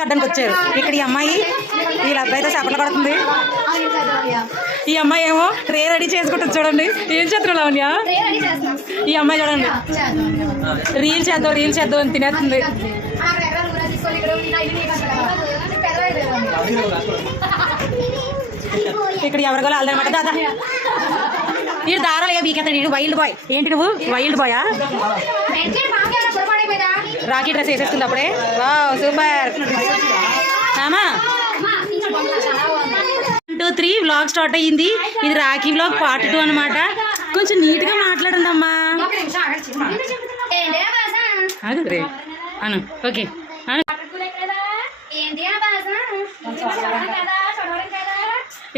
కట్టడానికి వచ్చారు. ఇక్కడ ఈ అమ్మాయి వీళ్ళ అబ్బాయితో చేపలు కొడుతుంది. ఈ అమ్మాయి ఏమో ట్రే రెడీ చేసుకుంటుంది. చూడండి ఏం చేస్తున్నావు లావణ్య. ఈ అమ్మాయి చూడండి రీల్ చేద్దాం అని తినేస్తుంది. ఇక్కడ ఎవరికో అల్లనమాట. దాదా వీడు దారాలు వీకెత్తాడు. వీడు వైల్డ్ బాయ్. ఏంటి నువ్వు వైల్డ్ బాయా? రాఖీ డ్రెస్ వేసేస్తుంది అప్పుడే. Wow super. 1 2 3 వ్లాగ్ స్టార్ట్ అయ్యింది. ఇది రాఖీ వ్లాగ్ పార్ట్ 2 అనమాట. కొంచెం నీట్గా మాట్లాడండి అమ్మా. అను ఓకే.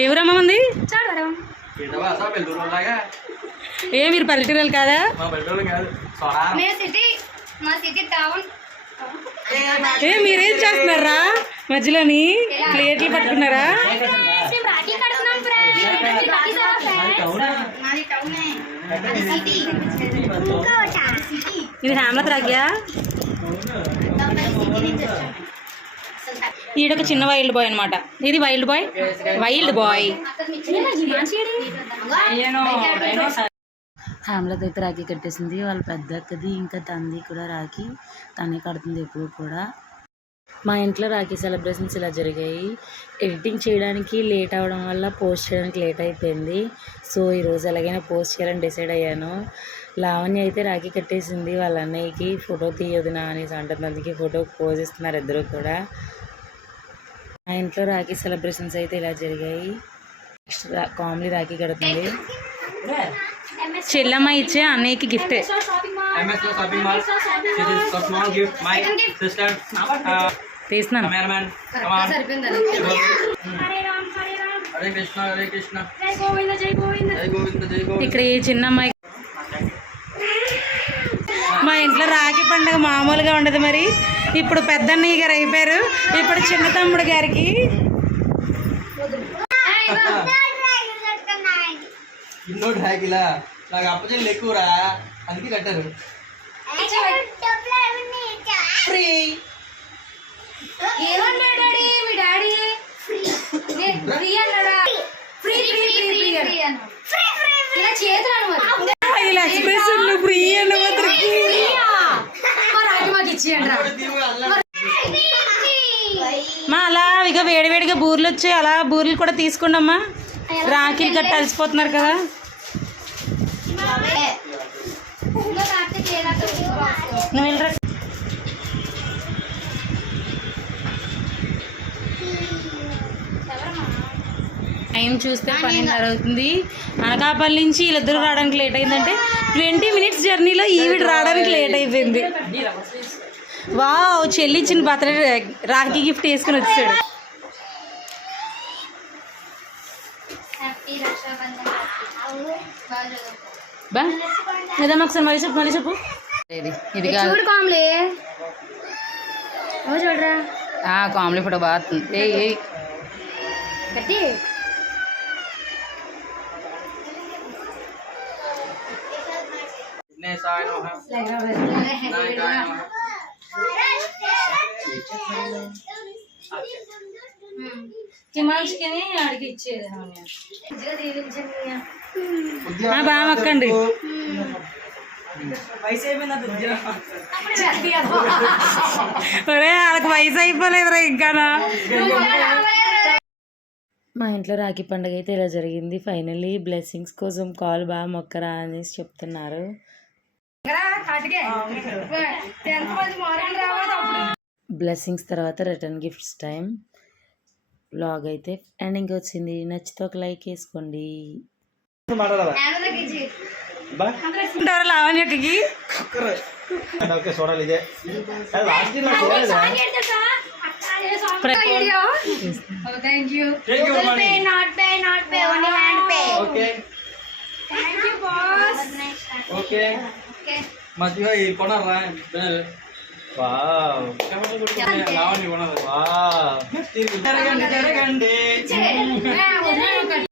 ఎవరమ్మా ఉంది? ఏ మీరు పల్లెటూరు కాదా? ఏ మీరేం చేస్తున్నారా? మధ్యలోని ప్లేట్లు పట్టుకున్నారా? ఇది హేమలత రాగ్యా. ఈడొక చిన్న వైల్డ్ బాయ్ అనమాట. ఇది వైల్డ్ బాయ్. హేమలత అయితే రాఖీ కట్టేసింది. వాళ్ళ పెద్ద అక్కది ఇంకా తంది కూడా రాఖీ తనే కడుతుంది ఎప్పుడు కూడా. మా ఇంట్లో రాఖీ సెలబ్రేషన్స్ ఇలా జరిగాయి. ఎడిటింగ్ చేయడానికి లేట్ అవ్వడం వల్ల పోస్ట్ చేయడానికి లేట్ అయిపోయింది. సో ఈరోజు ఎలాగైనా పోస్ట్ చేయాలని డిసైడ్ అయ్యాను. లావణ్య అయితే రాఖీ కట్టేసింది వాళ్ళ అన్నయ్యకి. ఫోటో తీయదు నా అనేసి అంటుంది. అందుకే ఫోటో పోజ్ ఇస్తున్నారు ఇద్దరు కూడా. మా ఇంట్లో రాఖీ సెలబ్రేషన్స్ అయితే ఇలా జరిగాయి. కామ్లీ రాఖీ కడుతుంది. చెల్లమ్మ ఇచ్చే అన్నయ్యకి గిఫ్ట్. తీస్తున్నాను. ఇక్కడ ఈ చిన్న అమ్మాయి. మా ఇంట్లో రాఖీ పండుగ మామూలుగా ఉండదు. మరి ఇప్పుడు పెద్దన్నయ్య గారు అయిపోయారు. ఇప్పుడు చిన్న తమ్ముడు గారికి ఎక్కువరా అందుకే కట్టారు. మా అలా ఇక వేడివేడిగా బూర్లు వచ్చాయి. అలా బూర్లు కూడా తీసుకోండి అమ్మా. రాఖీలు గట్ట అలసిపోతున్నారు కదా. నువ్వు వెళ్ళరా. టైం చూస్తే 12:30 అవుతుంది. అనకాపల్లి నుంచి వీళ్ళిద్దరూ రావడానికి లేట్ అయిందంటే 20 minutes జర్నీలో ఈవిడ రావడానికి లేట్ అయిపోయింది. వావ్ చెల్లి ఇచ్చిన బర్త్డే రాఖీ గిఫ్ట్ వేసుకుని వచ్చాడు. బా ఏదమ్మా ఒకసారి మళ్ళీ చెప్పు. ఇది చూడరా కామ్లీ ఫోటో బాగుంది. ఏ అడిగి ఇచ్చేది బాగా మక్కండి. ఒరే వాళ్ళకి వయసు అయిపోలేదురా ఇంకా. మా ఇంట్లో రాఖీ పండుగ అయితే ఇలా జరిగింది. ఫైనల్లీ బ్లెస్సింగ్స్ కోసం కాల్ బాగా మొక్కరా అనేసి చెప్తున్నారు. బ్లెస్సింగ్స్ తర్వాత రిటర్న్ గిఫ్ట్స్ టైం. వ్లాగ్ అయితే ఎండింగ్ వచ్చింది. నచ్చితే ఒక లైక్ వేసుకోండి. లావణ్యకి మధ్యగా ఈ కొనరా. లావణ్య కొనరు. జరగండి.